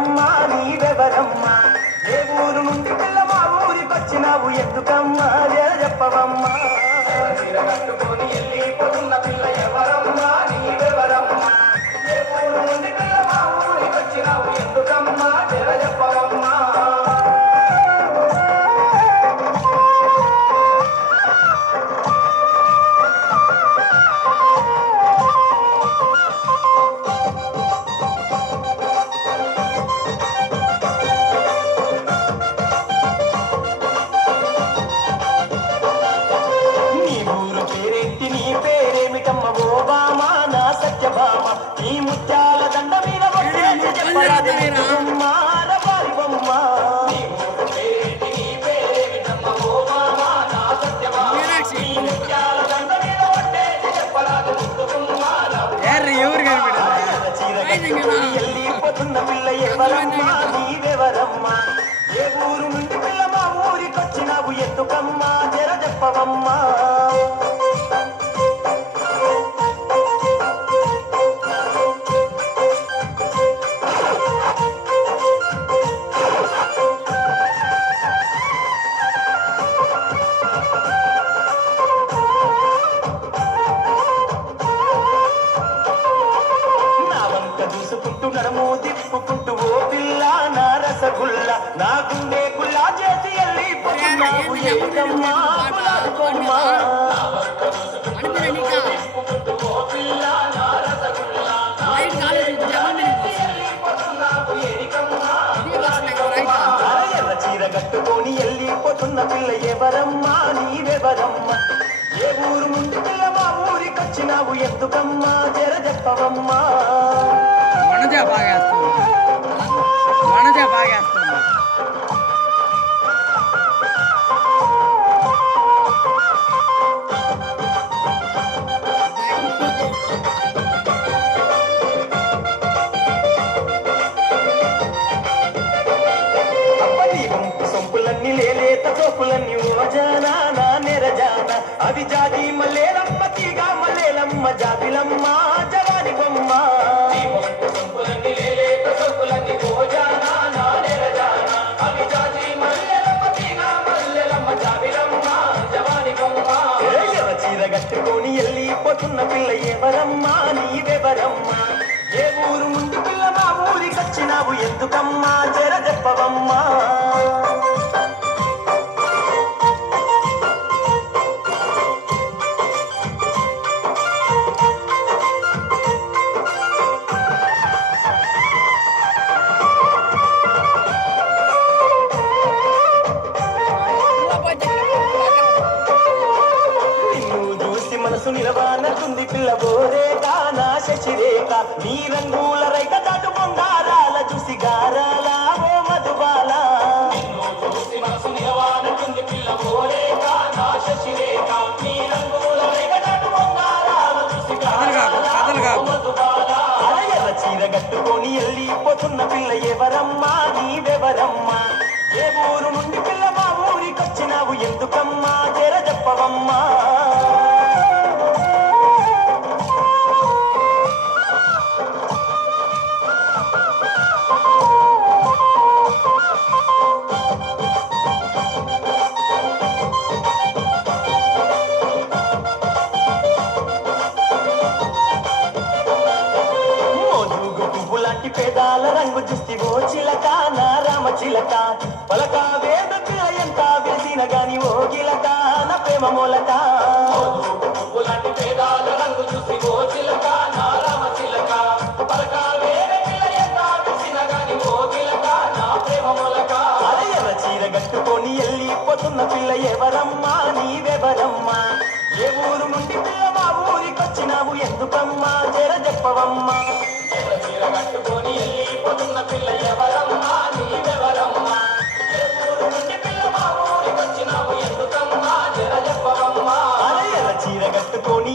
ఎవరమ్మా నీవెవరమ్మా ఏ ఊరు నుండి పిల్ల మా ఊరికొచ్చినావు ఎందుకమ్మా చెప్పవమ్మా కట్టుకొని వెళ్ళిపోతున్న పిల్ల ఎవరమ్మా నీవెవరమ్మా ఏ ఊరు నుండి పిల్ల మా ఊరికొచ్చినావు ఎందుకమ్మా చెప్పవమ్మా ఈ ముత్యాల దండ మీద వెళ్ళిపోతున్న పిల్ల ఎవరమ్మా నీవెవరమ్మా ఏ ఊరు నుండి పిల్ల మా ఊరికొచ్చినావు ఎందుకమ్మా జర చెప్పవమ్మా తిప్పుకుంటూ ఓ పిల్ల నా రసగుల్ల నా గుండె గుల్లా చేసి వెళ్ళిపోతున్నావు ఎందుకమ్మా ఎర్ర చీర కట్టుకొని వెళ్ళిపోతున్న పిల్ల ఎవరమ్మా నీవెవరమ్మా ఏ ఊరు నుండి పిల్ల మా ఊరికొచ్చినావు ఎందుకమ్మా జర చెప్పవమ్మా వనజ బాగేస్తుంది సొంపులన్నీ లేలేత తోపులన్నీ ఓజానా నా నెరజానా అవి జాతి మల్లేలమ్మ తీగా మల్లేలమ్మ జాబిలమ్మ జవాని బొమ్మ కట్టుకొని వెళ్ళిపోతున్న పిల్ల ఎవరమ్మా నీవెవరమ్మా ఏ ఊరు నుండి పిల్ల మా ఊరికొచ్చినావు ఎందుకమ్మా జర చెప్పవమ్మా మనసు నిలవానకుంది పిల్ల బోరేక నా శశిరేఖ నీ రంగుల రైక దాటు పొంగారాల చూసి గారాల ఓ మధుబాల మనసు నిలవానకుంది పిల్ల బోరేక నా శశిరేఖ నీ రంగుల రైక దాటు పొంగారాల చూసి గారాల ఓ మధుబాల ఎర్ర చీర కట్టుకొని వెళ్ళిపోతున్న పిల్ల ఎవరమ్మా నీవెవరమ్మా ఏ ఊరు నుండి పిల్ల మా ఊరికొచ్చినావు ఎందుకమ్మా జర చెప్పవమ్మా పేదాల రంగు చూస్తే ఓ చిలక నా రామ చిలక పలక వేద పిల్ల ఎంత వేసిన గాని ఓ గిలక నా ప్రేమ మూలక పేదాల రంగు చూస్తే ఓ చిలక నా రామ చిలక పలక వేద పిల్ల ఎంత వేసిన గాని ఓ గిలక నా ప్రేమ మూలక ఎర్ర చీర కట్టుకొని వెళ్ళిపోతున్న పిల్ల ఎవరమ్మా నీవెవరమ్మా ఏ ఊరు నుండి పిల్ల మా ఊరికొచ్చినావు ఎందుకమ్మా జర చెప్పవమ్మా కట్టుకొని వెళ్ళిపోతున్న పిల్ల ఎవరమ్మా నీవెవరమ్మా ఏ ఊరు నుండి పిల్ల మా ఊరికొచ్చినావు ఎందుకమ్మా జర చెప్పవమ్మా ఎర్ర చీర కట్టుకొని